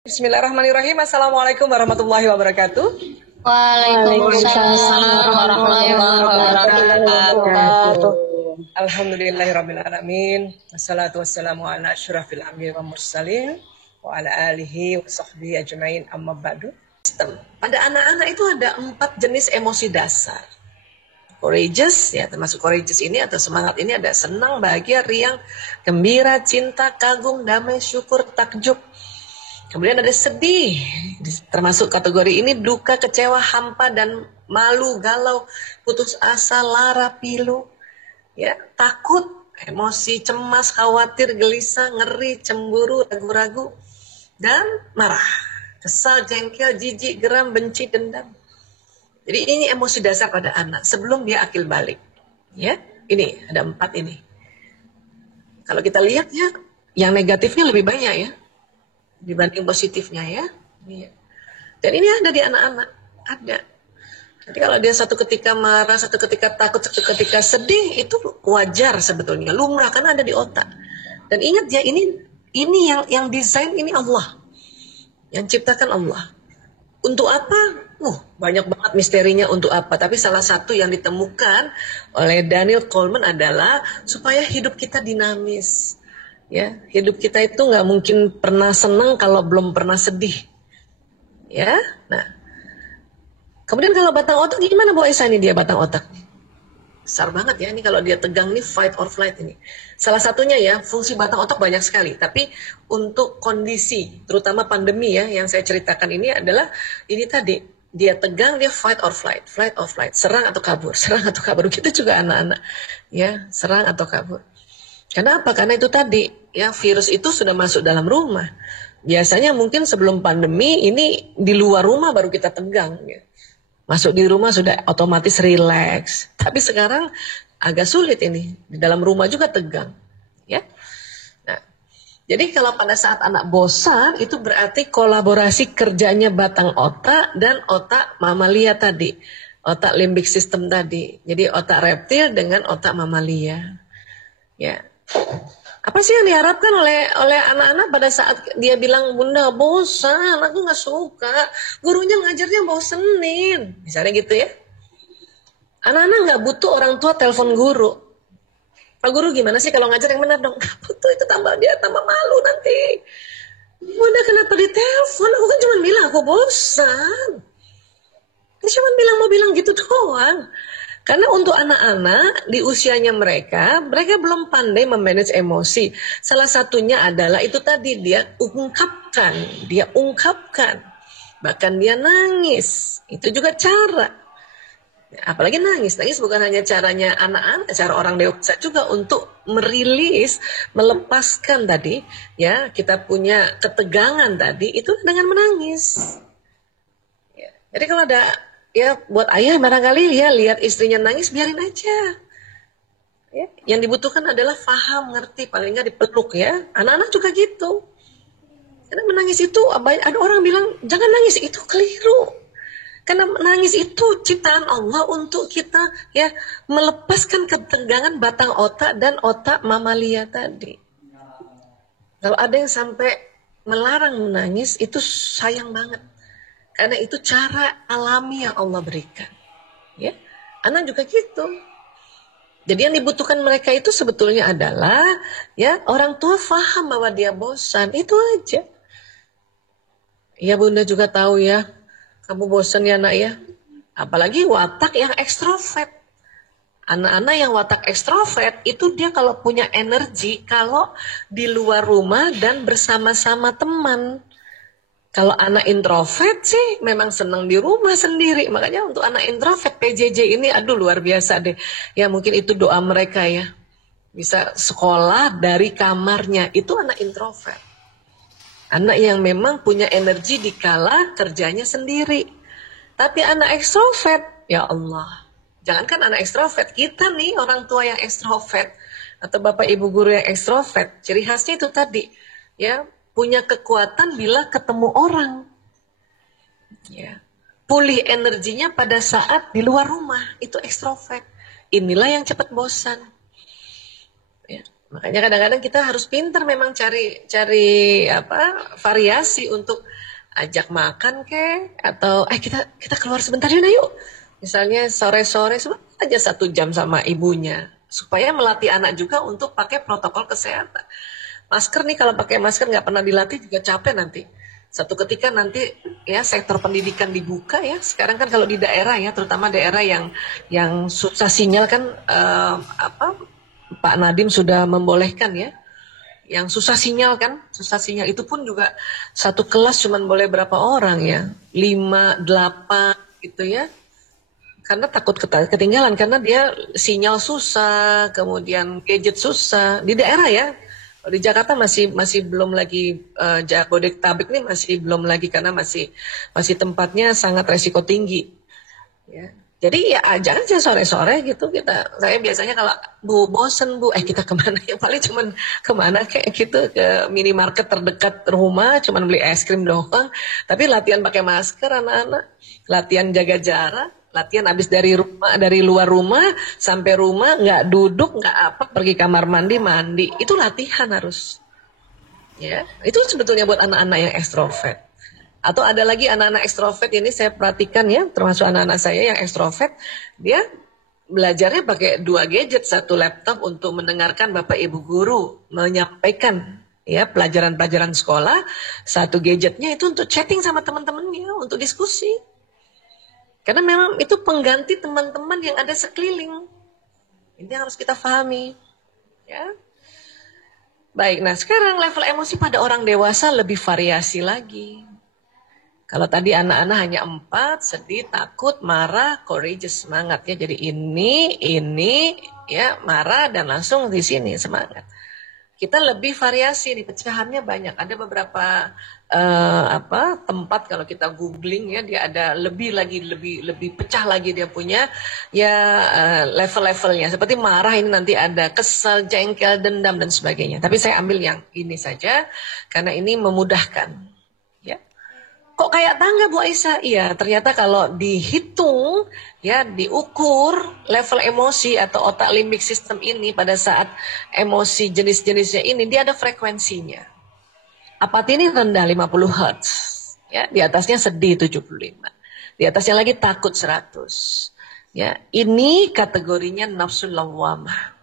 Bismillahirrahmanirrahim. Assalamualaikum warahmatullahi wabarakatuh. Waalaikumsalam warahmatullahi wabarakatuh. Alhamdulillahirrabbilalamin. Wassalatu wassalamu ala asyrafil anbiya'i wa mursalin wa ala alihi wa sahbihi ajmain, amma ba'du. Pada anak-anak itu ada 4 jenis emosi dasar. Courageous, ya termasuk courageous ini atau semangat ini ada senang, bahagia, riang, gembira, cinta, kagum, damai, syukur, takjub. Kemudian ada sedih, termasuk kategori ini duka, kecewa, hampa, dan malu, galau, putus asa, lara, pilu, ya, takut, emosi, cemas, khawatir, gelisah, ngeri, cemburu, ragu-ragu, dan marah, kesal, jengkel, jijik, geram, benci, dendam. Jadi ini emosi dasar pada anak sebelum dia akil balik. Ya, ini ada 4 ini. Kalau kita lihat ya, yang negatifnya lebih banyak ya dibanding positifnya ya. Dan ini ada di anak-anak, ada. Jadi kalau dia satu ketika marah, satu ketika takut, satu ketika sedih, itu wajar sebetulnya, lumrah karena ada di otak. Dan ingat ya, ini yang desain ini Allah, yang ciptakan Allah. Untuk apa? Banyak banget misterinya untuk apa. Tapi salah satu yang ditemukan oleh Daniel Goleman adalah supaya hidup kita dinamis. Ya, hidup kita itu nggak mungkin pernah senang kalau belum pernah sedih. Ya, nah. Kemudian kalau batang otak gimana Bu Aisyah, ini dia batang otak. Besar banget ya, ini kalau dia tegang nih fight or flight ini. Salah satunya ya, fungsi batang otak banyak sekali. Tapi untuk kondisi, terutama pandemi ya, yang saya ceritakan ini adalah ini tadi. Dia tegang, dia fight or flight, serang atau kabur, Begitu juga anak-anak, ya, serang atau kabur. Kenapa? Karena itu tadi, ya, virus itu sudah masuk dalam rumah. Biasanya mungkin sebelum pandemi ini di luar rumah baru kita tegang. Ya. Masuk di rumah sudah otomatis relax. Tapi sekarang agak sulit ini, di dalam rumah juga tegang. Ya. Nah, jadi kalau pada saat anak bosan itu berarti kolaborasi kerjanya batang otak dan otak mamalia tadi, otak limbik system tadi. Jadi otak reptil dengan otak mamalia. Ya. Apa sih yang diharapkan oleh anak-anak pada saat dia bilang, Bunda bosan, aku nggak suka, gurunya ngajarnya bosenin, misalnya gitu ya. Anak-anak nggak butuh orang tua telepon guru. Pak guru gimana sih kalau ngajar yang benar dong? Nggak butuh, itu dia tambah malu nanti. Bunda kenapa ditelepon? Aku kan cuma bilang aku bosan. Dia cuma mau bilang gitu doang. Karena untuk anak-anak di usianya mereka belum pandai memanage emosi. Salah satunya adalah itu tadi, dia ungkapkan. Bahkan dia nangis. Itu juga cara. Apalagi nangis bukan hanya caranya anak-anak, cara orang dewasa juga untuk merilis, melepaskan tadi, ya, kita punya ketegangan tadi, itu dengan menangis. Ya. Jadi kalau ada, ya, buat ayah barangkali ya lihat istrinya nangis, biarin aja. Ya, yang dibutuhkan adalah paham, ngerti, paling nggak dipeluk ya. Anak-anak juga gitu. Karena menangis itu, ada orang bilang jangan nangis, itu keliru. Karena menangis itu ciptaan Allah untuk kita ya melepaskan ketegangan batang otak dan otak mamalia tadi. Kalau ada yang sampai melarang menangis, itu sayang banget. Karena itu cara alami yang Allah berikan. Ya, anak juga gitu. Jadi yang dibutuhkan mereka itu sebetulnya adalah ya orang tua paham bahwa dia bosan, itu aja. Ya Bunda juga tahu ya, kamu bosan ya nak ya. Apalagi watak yang ekstrovert. Anak-anak yang watak ekstrovert itu dia kalau punya energi kalau di luar rumah dan bersama-sama teman. Kalau anak introvert sih memang senang di rumah sendiri. Makanya untuk anak introvert PJJ ini aduh luar biasa deh. Ya mungkin itu doa mereka ya. Bisa sekolah dari kamarnya. Itu anak introvert. Anak yang memang punya energi dikala kerjanya sendiri. Tapi anak ekstrovert, ya Allah. Jangankan anak ekstrovert, kita nih orang tua yang ekstrovert atau bapak ibu guru yang ekstrovert, ciri khasnya itu tadi, ya, punya kekuatan bila ketemu orang. Ya. Pulih energinya pada saat di luar rumah, itu ekstrovert. Inilah yang cepat bosan. Ya. Makanya kadang-kadang kita harus pintar memang cari variasi untuk ajak makan atau kita keluar sebentar yuk. Misalnya sore-sore sebentar aja 1 jam sama ibunya supaya melatih anak juga untuk pakai protokol kesehatan. Masker nih, kalau pakai masker nggak pernah dilatih juga capek nanti. Satu ketika nanti ya sektor pendidikan dibuka ya. Sekarang kan kalau di daerah ya, terutama daerah yang susah sinyal kan Pak Nadiem sudah membolehkan ya. Yang susah sinyal kan, susah sinyal itu pun juga satu kelas cuma boleh berapa orang ya, 5, 8 gitu ya. Karena takut ketinggalan, karena dia sinyal susah, kemudian gadget susah di daerah ya. Di Jakarta masih belum lagi, Jabodetabek ini masih belum lagi karena masih tempatnya sangat resiko tinggi. Ya. Jadi ya ajak aja sore-sore gitu saya biasanya kalau Bu bosen Bu, kita kemana ya, paling cuman kemana kayak gitu, ke minimarket terdekat rumah, cuman beli es krim doang. Tapi latihan pakai masker anak-anak, latihan jaga jarak, latihan abis dari luar rumah sampai rumah nggak duduk nggak pergi kamar mandi, itu latihan harus. Ya, itu sebetulnya buat anak-anak yang ekstrovert. Atau ada lagi anak-anak ekstrovert ini saya perhatikan ya, termasuk anak-anak saya yang ekstrovert, dia belajarnya pakai 2 gadget, 1 laptop untuk mendengarkan Bapak Ibu guru menyampaikan ya pelajaran-pelajaran sekolah, 1 gadgetnya itu untuk chatting sama teman-temannya, untuk diskusi. Karena memang itu pengganti teman-teman yang ada sekeliling. Ini harus kita pahami. Ya. Baik, nah sekarang level emosi pada orang dewasa lebih variasi lagi. Kalau tadi anak-anak hanya 4, sedih, takut, marah, courageous, semangat ya. Jadi ini ya marah dan langsung di sini semangat. Kita lebih variasi, di pecahannya banyak. Ada beberapa tempat kalau kita googling ya, dia ada lebih pecah lagi dia punya ya level-levelnya. Seperti marah ini nanti ada kesal, jengkel, dendam dan sebagainya. Tapi saya ambil yang ini saja karena ini memudahkan. Kok kayak tangga Bu Aisyah? Iya, ternyata kalau dihitung, ya diukur level emosi atau otak limbik sistem ini pada saat emosi jenis-jenisnya ini, dia ada frekuensinya. Apati ini rendah 50 Hz. Ya, di atasnya sedih 75. Di atasnya lagi takut 100. Ya, ini kategorinya nafsu lawamah.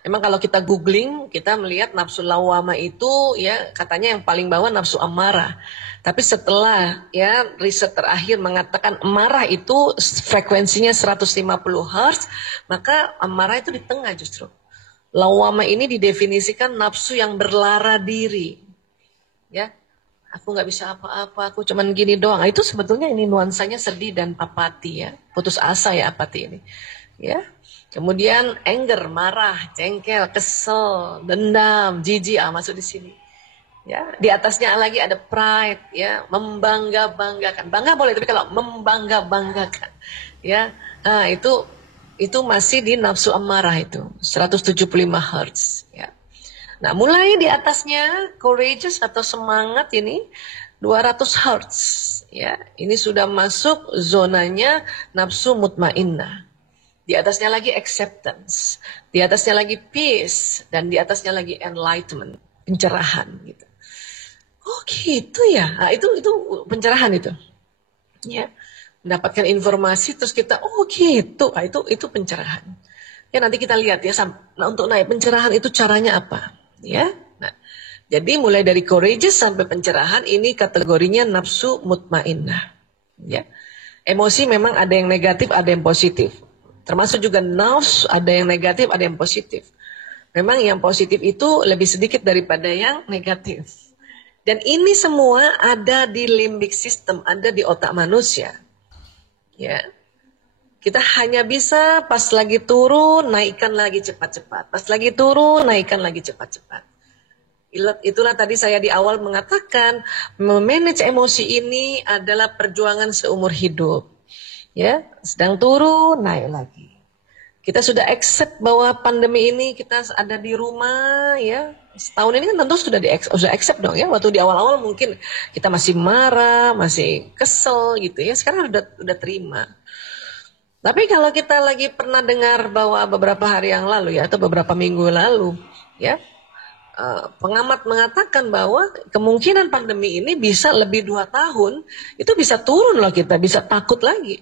Emang kalau kita googling, kita melihat nafsu lawamah itu ya katanya yang paling bawah nafsu amarah. Tapi setelah ya riset terakhir mengatakan amarah itu frekuensinya 150 Hz, maka amarah itu di tengah justru. Lawamah ini didefinisikan nafsu yang berlara diri. Ya, aku nggak bisa apa-apa, aku cuman gini doang. Itu sebetulnya ini nuansanya sedih dan apati ya, putus asa ya apati ini. Ya. Kemudian anger, marah, jengkel, kesel, dendam, jijik, masuk di sini. Ya, di atasnya lagi ada pride, ya, membangga-banggakan. Bangga boleh, tapi kalau membangga-banggakan, ya, itu masih di nafsu amarah itu, 175 Hz. Ya. Nah, mulai di atasnya courageous atau semangat ini 200 Hz. Ya, ini sudah masuk zonanya nafsu mutmainnah. Di atasnya lagi acceptance, di atasnya lagi peace, dan di atasnya lagi enlightenment, pencerahan gitu. Oh gitu ya, nah, itu pencerahan itu. Ya, mendapatkan informasi terus kita oh gitu, nah, itu pencerahan. Ya nanti kita lihat ya, nah, untuk naik pencerahan itu caranya apa? Ya, nah, jadi mulai dari courageous sampai pencerahan ini kategorinya nafsu mutmainnah. Ya, emosi memang ada yang negatif, ada yang positif. Termasuk juga nafsu, ada yang negatif, ada yang positif. Memang yang positif itu lebih sedikit daripada yang negatif. Dan ini semua ada di limbic system, ada di otak manusia. Ya, kita hanya bisa pas lagi turun, naikkan lagi cepat-cepat. Pas lagi turun, naikkan lagi cepat-cepat. Itulah tadi saya di awal mengatakan, memanage emosi ini adalah perjuangan seumur hidup. Ya, sedang turun, naik lagi. Kita sudah accept bahwa pandemi ini kita ada di rumah, ya. Setahun ini kan tentu sudah accept dong ya. Waktu di awal-awal mungkin kita masih marah, masih kesel gitu ya. Sekarang udah terima. Tapi kalau kita lagi pernah dengar bahwa beberapa hari yang lalu ya, atau beberapa minggu lalu ya, pengamat mengatakan bahwa kemungkinan pandemi ini bisa lebih 2 tahun, itu bisa turun loh, kita bisa takut lagi.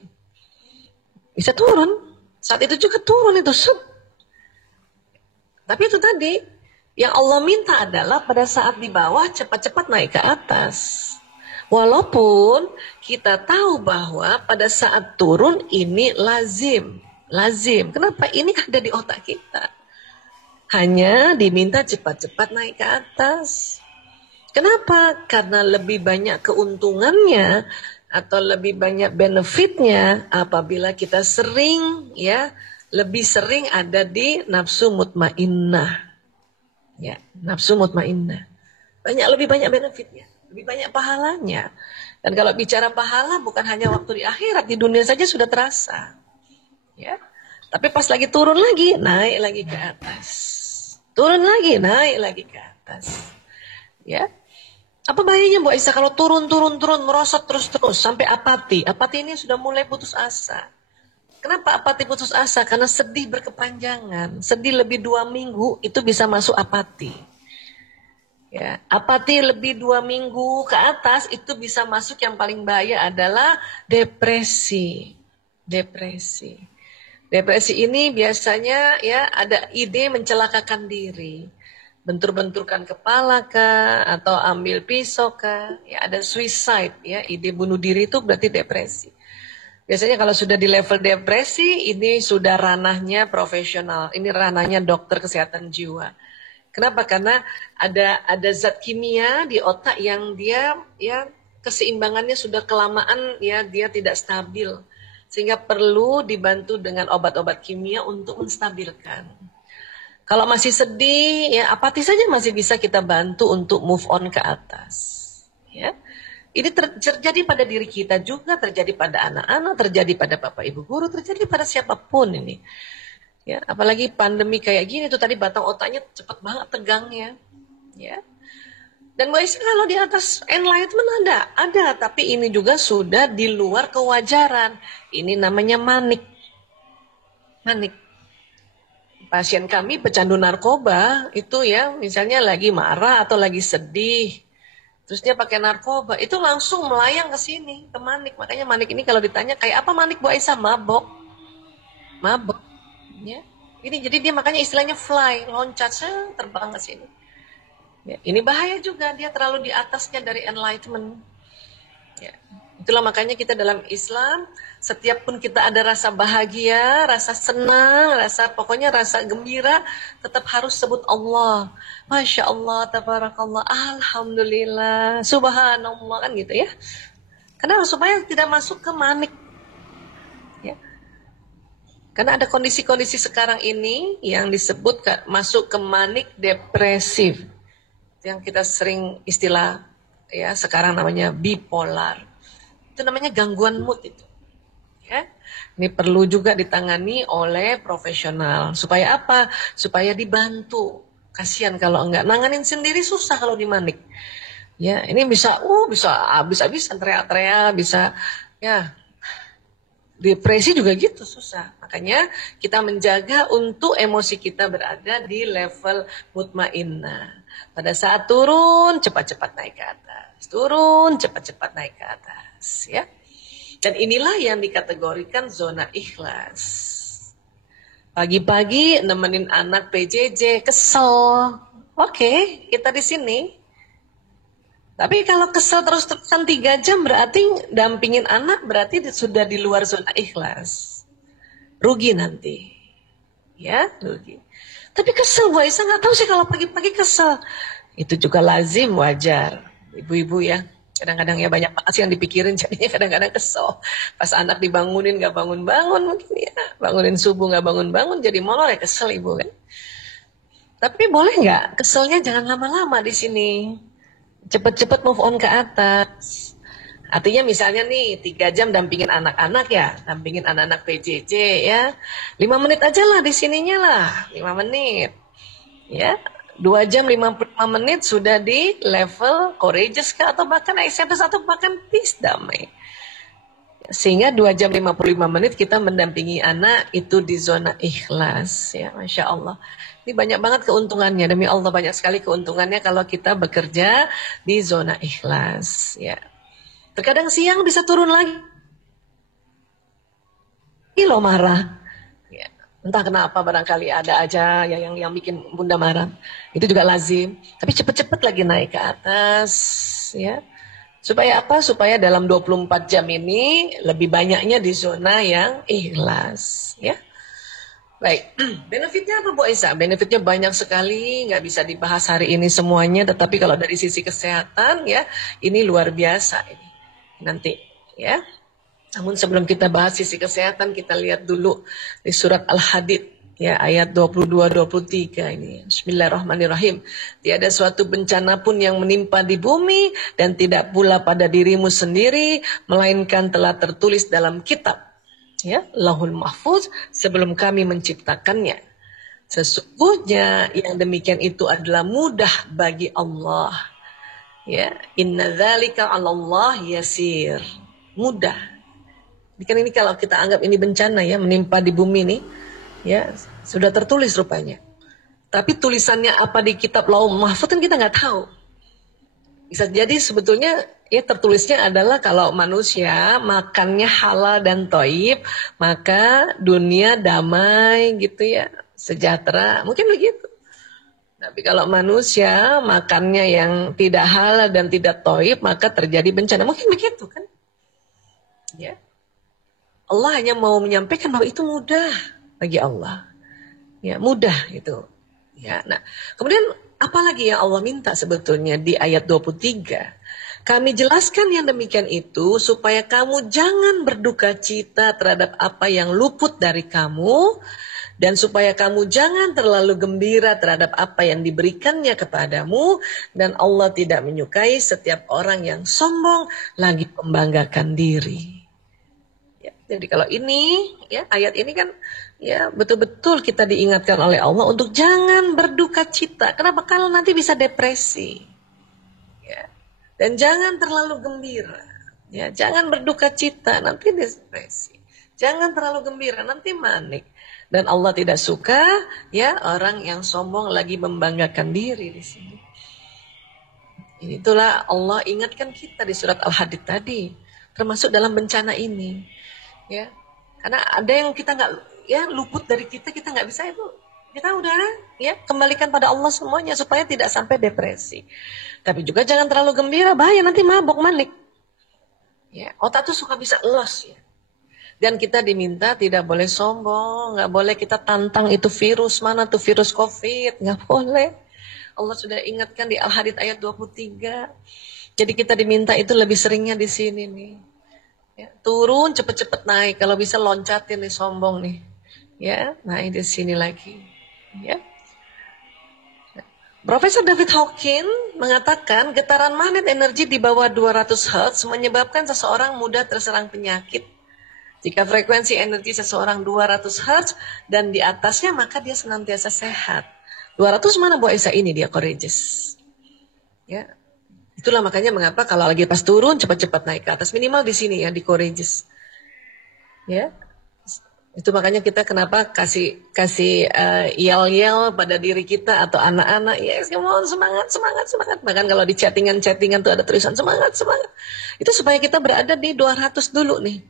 Bisa turun. Saat itu juga turun itu. Tapi itu tadi, yang Allah minta adalah pada saat di bawah cepat-cepat naik ke atas. Walaupun kita tahu bahwa pada saat turun ini lazim. Lazim. Kenapa? Ini ada di otak kita. Hanya diminta cepat-cepat naik ke atas. Kenapa? Karena lebih banyak keuntungannya atau lebih banyak benefitnya apabila kita sering ya, lebih sering ada di nafsu mutmainnah. Ya, nafsu mutmainnah. Lebih banyak benefitnya, lebih banyak pahalanya. Dan kalau bicara pahala bukan hanya waktu di akhirat, di dunia saja sudah terasa. Ya. Tapi pas lagi turun lagi, naik lagi ke atas. Turun lagi, naik lagi ke atas. Ya. Apa bahayanya Bu Aisyah kalau turun merosot terus sampai apati? Apati ini sudah mulai putus asa. Kenapa apati putus asa? Karena sedih berkepanjangan. Sedih lebih 2 minggu itu bisa masuk apati. Ya, apati lebih 2 minggu ke atas itu bisa masuk, yang paling bahaya adalah depresi. Depresi. Depresi ini biasanya ya ada ide mencelakakan diri. Bentur-benturkan kepala kah, atau ambil pisau kah, ya ada suicide ya, ide bunuh diri itu berarti depresi. Biasanya kalau sudah di level depresi, ini sudah ranahnya profesional, ini ranahnya dokter kesehatan jiwa. Kenapa? Karena ada zat kimia di otak yang dia ya keseimbangannya sudah kelamaan ya, dia tidak stabil, sehingga perlu dibantu dengan obat-obat kimia untuk menstabilkan. Kalau masih sedih, ya apati saja masih bisa kita bantu untuk move on ke atas. Ya, ini terjadi pada diri kita juga, terjadi pada anak-anak, terjadi pada bapak ibu guru, terjadi pada siapapun ini. Ya, apalagi pandemi kayak gini tuh, tadi batang otaknya cepat banget tegangnya. Ya. Dan kalau di atas enlightenment ada, tapi ini juga sudah di luar kewajaran. Ini namanya manik. Manik. Pasien kami pecandu narkoba itu ya, misalnya lagi marah atau lagi sedih, terus dia pakai narkoba, itu langsung melayang ke sini, ke manik. Makanya manik ini kalau ditanya kayak apa manik Bu Aisyah, mabok. Mabok. Ya. Ini jadi dia makanya istilahnya fly, loncat terbang ke sini. Ya, ini bahaya juga, dia terlalu di atasnya dari enlightenment. Ya. Itulah makanya kita dalam Islam, setiap pun kita ada rasa bahagia, rasa senang, pokoknya rasa gembira, tetap harus sebut Allah. Masya Allah, tabarakallah, alhamdulillah, subhanallah, kan gitu ya. Kenapa? Supaya tidak masuk ke manik. Ya. Karena ada kondisi-kondisi sekarang ini yang disebut masuk ke manik depresif. Yang kita sering istilah ya sekarang namanya bipolar. Itu namanya gangguan mood itu. Ya. Ini perlu juga ditangani oleh profesional. Supaya apa? Supaya dibantu. Kasihan kalau enggak, nanganin sendiri susah kalau di manik. Ya, ini bisa habis-habisan teriak-teriak, bisa ya. Depresi juga gitu susah. Makanya kita menjaga untuk emosi kita berada di level mutmainnah. Pada saat turun, cepat-cepat naik ke atas. Turun, cepat-cepat naik ke atas, ya. Dan inilah yang dikategorikan zona ikhlas. Pagi-pagi nemenin anak PJJ, kesel. Oke, kita di sini. Tapi kalau kesel terus-terusan 3 jam, berarti dampingin anak berarti sudah di luar zona ikhlas. Rugi nanti. Ya, rugi. Tapi kesel, Bu Aisyah nggak tahu sih kalau pagi-pagi kesel. Itu juga lazim, wajar. Ibu-ibu ya. Kadang-kadang ya banyak banget sih yang dipikirin, jadinya kadang-kadang kesel. Pas anak dibangunin gak bangun-bangun mungkin ya. Bangunin subuh gak bangun-bangun, jadi molor ya, kesel ibu kan. Tapi boleh gak? Keselnya jangan lama-lama di sini. Cepet-cepet move on ke atas. Artinya misalnya nih 3 jam dampingin anak-anak ya. Dampingin anak-anak PJJ ya. 5 menit aja lah di sininya lah. 5 menit. Ya. 2 jam 55 menit sudah di level courageous kah, atau bahkan acceptance, atau bahkan peace, damai. Sehingga 2 jam 55 menit kita mendampingi anak itu di zona ikhlas. Ya, Masya Allah. Ini banyak banget keuntungannya. Demi Allah banyak sekali keuntungannya kalau kita bekerja di zona ikhlas. Ya. Terkadang siang bisa turun lagi loh marah. Ya. Entah kenapa barangkali ada aja ya yang bikin bunda marah. Itu juga lazim. Tapi cepet-cepet lagi naik ke atas. Ya. Supaya apa? Supaya dalam 24 jam ini lebih banyaknya di zona yang ikhlas. Ya. Baik, benefitnya apa Bu Aisyah? Benefitnya banyak sekali, nggak bisa dibahas hari ini semuanya. Tetapi kalau dari sisi kesehatan ya, ini luar biasa ini. Nanti ya. Namun sebelum kita bahas sisi kesehatan, kita lihat dulu di surat Al-Hadid. Ya, ayat 22-23 ini. Bismillahirrahmanirrahim. Tiada suatu bencana pun yang menimpa di bumi dan tidak pula pada dirimu sendiri, melainkan telah tertulis dalam kitab. Ya, Lauhul Mahfuz sebelum kami menciptakannya. Sesungguhnya yang demikian itu adalah mudah bagi Allah. Ya, inna dzalika 'alallah yasir. Mudah. Ini kalau kita anggap ini bencana ya menimpa di bumi nih. Ya, sudah tertulis rupanya. Tapi tulisannya apa di kitab Lauhul Mahfuz kan kita nggak tahu. Bisa jadi sebetulnya ya tertulisnya adalah kalau manusia makannya halal dan thayyib, maka dunia damai gitu ya, sejahtera. Mungkin begitu. Tapi kalau manusia makannya yang tidak halal dan tidak thayyib, maka terjadi bencana. Mungkin begitu kan? Ya. Allah hanya mau menyampaikan bahwa itu mudah bagi Allah. Ya, mudah itu. Ya, nah, kemudian apalagi yang Allah minta sebetulnya di ayat 23? Kami jelaskan yang demikian itu supaya kamu jangan berduka cita terhadap apa yang luput dari kamu dan supaya kamu jangan terlalu gembira terhadap apa yang diberikannya kepadamu dan Allah tidak menyukai setiap orang yang sombong lagi membanggakan diri. Ya, jadi kalau ini ya ayat ini kan ya betul-betul kita diingatkan oleh Allah untuk jangan berduka cita. Kenapa? Kalau nanti bisa depresi. Ya. Dan jangan terlalu gembira. Ya, jangan berduka cita, nanti depresi. Jangan terlalu gembira, nanti manik. Dan Allah tidak suka ya orang yang sombong lagi membanggakan diri di sini. Itulah Allah ingatkan kita di surat Al-Hadid tadi, termasuk dalam bencana ini. Ya. Karena ada yang kita nggak ya luput dari kita nggak bisa itu. Kita udah ya kembalikan pada Allah semuanya supaya tidak sampai depresi. Tapi juga jangan terlalu gembira, bahaya nanti mabok manik. Ya, otak tuh suka bisa los ya. Dan kita diminta tidak boleh sombong, nggak boleh kita tantang itu virus, mana tuh virus COVID, nggak boleh. Allah sudah ingatkan di Al-Hadid ayat 23. Jadi kita diminta itu lebih seringnya di sini nih. Ya, turun cepet-cepet naik, kalau bisa loncatin nih sombong nih. Ya, naik di sini lagi. Ya. Profesor David Hawkins mengatakan getaran magnet energi di bawah 200 Hz menyebabkan seseorang mudah terserang penyakit. Jika frekuensi energi seseorang 200 Hz dan di atasnya maka dia senantiasa sehat. 200 mana Bu Aisyah ini dia courageous. Ya. Itulah makanya mengapa kalau lagi pas turun cepat-cepat naik ke atas minimal di sini ya di courageous. Ya. Itu makanya kita kenapa kasih yel-yel pada diri kita atau anak-anak, ya mohon semangat. Bahkan kalau di chattingan tuh ada tulisan semangat. Itu supaya kita berada di 200 dulu nih.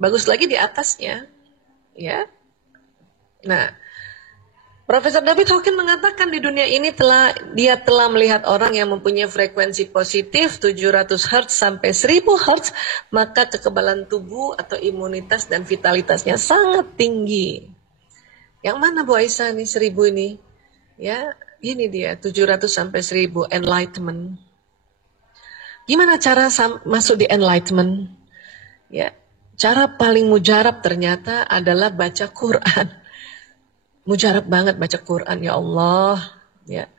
Bagus lagi di atasnya. Ya. Nah, Profesor David Hawkins mengatakan di dunia ini dia telah melihat orang yang mempunyai frekuensi positif 700 Hz sampai 1000 Hz, maka kekebalan tubuh atau imunitas dan vitalitasnya sangat tinggi. Yang mana Bu Aisyah nih 1000 ini? Ya, ini dia 700 sampai 1000 enlightenment. Gimana cara masuk di enlightenment? Ya, cara paling mujarab ternyata adalah baca Quran. Mujarab banget baca Quran, ya Allah. Ya.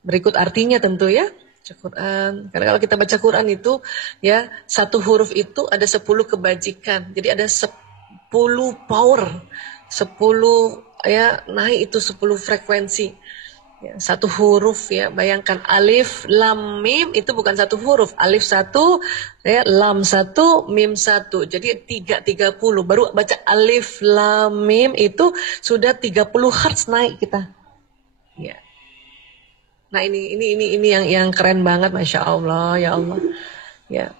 Berikut artinya tentu ya, baca Quran. Karena kalau kita baca Quran itu, ya satu huruf itu ada 10 kebajikan. Jadi ada 10 power, 10 ya naik itu 10 frekuensi. Ya, satu huruf ya, bayangkan alif lam mim itu bukan satu huruf, alif satu, ya, lam satu, mim satu, jadi 30. Baru baca alif lam mim itu sudah 30 hertz naik kita. Ya. Nah ini yang keren banget, masya Allah, ya Allah. Ya,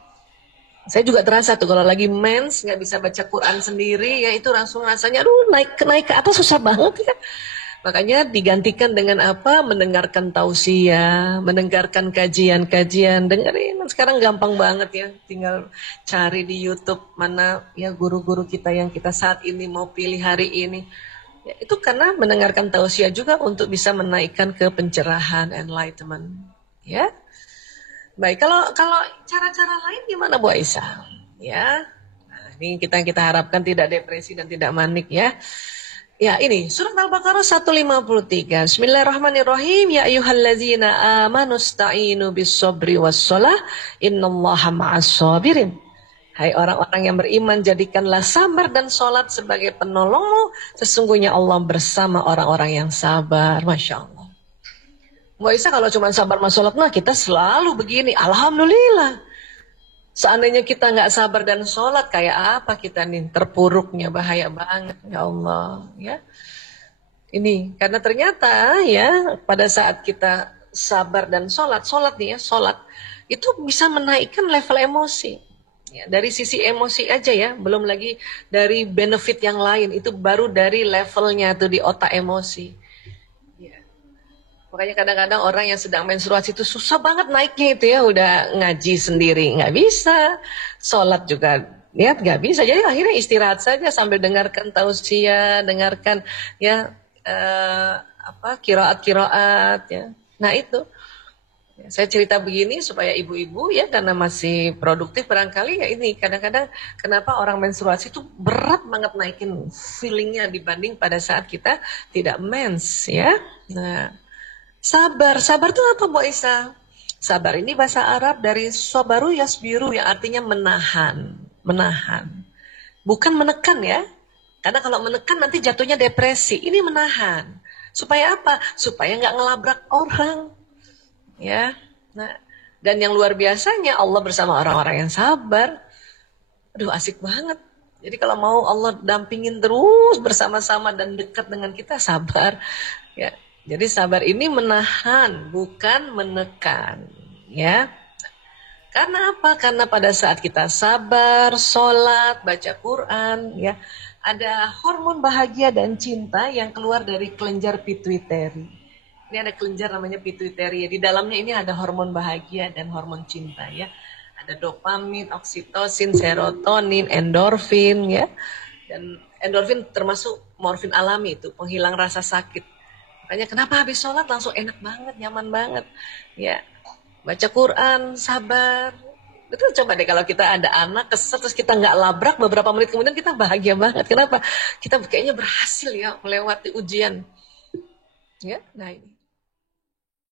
saya juga terasa tuh kalau lagi mens nggak bisa baca Quran sendiri, ya itu langsung rasanya, aduh naik ke atas susah banget ya. Makanya digantikan dengan apa? Mendengarkan tausiah, mendengarkan kajian-kajian, dengerin. Sekarang gampang banget ya, tinggal cari di YouTube mana ya guru-guru kita yang kita saat ini mau pilih hari ini. Ya, itu karena mendengarkan tausiah juga untuk bisa menaikkan ke pencerahan, enlightenment. Ya, baik. Kalau cara-cara lain gimana Bu Aisyah? Ya, nah, ini kita harapkan tidak depresi dan tidak manik ya. Ya ini surat Al-Baqarah 153. Bismillahirrahmanirrahim. Ya ayyuhalladzina amanu sta'inu bis-sabri was-shalah innallaha ma'as-sabirin. Hai orang-orang yang beriman, jadikanlah sabar dan sholat sebagai penolongmu. Sesungguhnya Allah bersama orang-orang yang sabar. Masya Allah. Mbak Isa kalau cuma sabar sama sholat, nah kita selalu begini. Alhamdulillah. Seandainya kita nggak sabar dan sholat, kayak apa kita nih? Terpuruknya bahaya banget, ya Allah. Ya, ini karena ternyata ya pada saat kita sabar dan sholat nih ya, sholat itu bisa menaikkan level emosi. Ya, dari sisi emosi aja ya, belum lagi dari benefit yang lain. Itu baru dari levelnya tuh di otak emosi. Makanya kadang-kadang orang yang sedang menstruasi itu susah banget naiknya itu ya, udah ngaji sendiri nggak bisa, sholat juga ya nggak bisa, jadi akhirnya istirahat saja sambil dengarkan tausiah, dengarkan ya kiroat ya. Nah itu ya, saya cerita begini supaya ibu-ibu ya karena masih produktif barangkali ya ini kadang-kadang kenapa orang menstruasi itu berat banget naikin feelingnya dibanding pada saat kita tidak mens ya. Nah. Sabar itu apa Bu Isa? Sabar ini bahasa Arab dari sobaru yasbiru yang artinya menahan. Bukan menekan ya. Karena kalau menekan nanti jatuhnya depresi. Ini menahan. Supaya apa? Supaya nggak ngelabrak orang. Ya. Nah, dan yang luar biasanya Allah bersama orang-orang yang sabar. Aduh asik banget. Jadi kalau mau Allah dampingin terus bersama-sama dan dekat dengan kita, sabar. Ya. Jadi sabar ini menahan, bukan menekan, ya. Karena apa? Karena pada saat kita sabar, sholat, baca Quran, ya, ada hormon bahagia dan cinta yang keluar dari kelenjar pituitari. Ini ada kelenjar namanya pituitari. Di dalamnya ini ada hormon bahagia dan hormon cinta, ya. Ada dopamin, oksitosin, serotonin, endorfin, ya. Dan endorfin termasuk morfin alami itu, penghilang rasa sakit. Makanya kenapa habis sholat langsung enak banget, nyaman banget. Ya, baca Quran, sabar. Itu coba deh kalau kita ada anak kesel terus kita nggak labrak, beberapa menit kemudian kita bahagia banget. Kenapa? Kita kayaknya berhasil ya melewati ujian. Ya, nah ini.